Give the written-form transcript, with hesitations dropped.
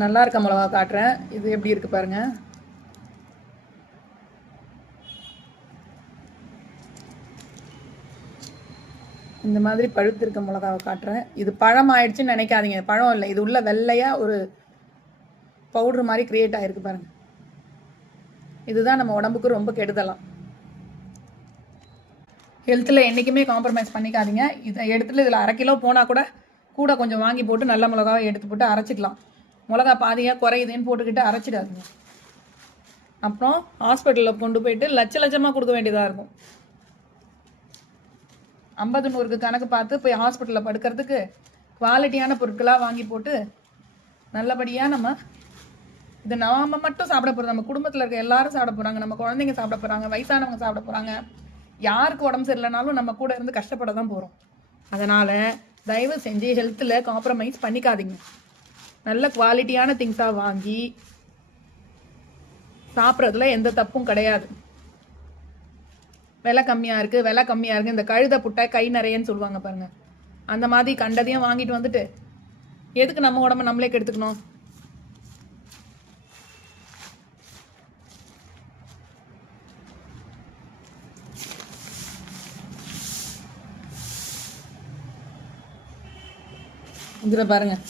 நல்லா இருக்க மிளகா காட்டுறேன். இது எப்படி இருக்கு பாருங்க. இந்த மாதிரி பழுத்து இருக்க மிளகாவை காட்டுறேன். இது பழம் ஆயிடுச்சுன்னு நினைக்காதீங்க. பழம் இல்லை, இது உள்ள வெள்ளையா ஒரு பவுடர் மாதிரி கிரியேட் ஆயிருக்கு பாருங்க. இதுதான் நம்ம உடம்புக்கு ரொம்ப கெடுதலாம். ஹெல்த்தில் என்றைக்குமே காம்ப்ரமைஸ் பண்ணிக்காதீங்க. இதை எடுத்துட்டு இதில் 1/2 கிலோ போனால் கூட கொஞ்சம் வாங்கி போட்டு நல்ல மிளகாவை எடுத்து போட்டு அரைச்சிக்கலாம். மிளகா பாதியாக குறையுதுன்னு போட்டுக்கிட்டு அரைச்சிடாதீங்க. அப்புறம் ஹாஸ்பிட்டலில் கொண்டு போயிட்டு லட்சமாக கொடுக்க வேண்டியதாக இருக்கும். 50 100க்கு கணக்கு பார்த்து போய் ஹாஸ்பிட்டலில் படுக்கிறதுக்கு குவாலிட்டியான பொருட்களாக வாங்கி போட்டு நல்லபடியாக நம்ம இதை நாம் மட்டும் சாப்பிட போகிறோம். நம்ம குடும்பத்தில் இருக்க எல்லாரும் சாப்பிட போகிறாங்க. நம்ம குழந்தைங்க சாப்பிட போகிறாங்க. வயசானவங்க சாப்பிட போகிறாங்க. யாருக்கு உடம்பு சரியில்லைனாலும் நம்ம கூட இருந்து கஷ்டப்பட தான் போகிறோம். அதனால் தயவு செஞ்சு ஹெல்த்தில் காம்ப்ரமைஸ் பண்ணிக்காதீங்க. நல்ல குவாலிட்டியான திங்ஸாக வாங்கி சாப்பிட்றதுல எந்த தப்பும் கிடையாது. விலை கம்மியாக இருக்குது, இந்த கழுதை புட்டை கை நிறையன்னு சொல்லுவாங்க பாருங்கள். அந்த மாதிரி கண்டதையும் வாங்கிட்டு வந்துட்டு எதுக்கு நம்ம உடம்பு நம்மளே கெடுத்துக்கணும்? இதில் பாருங்கள்,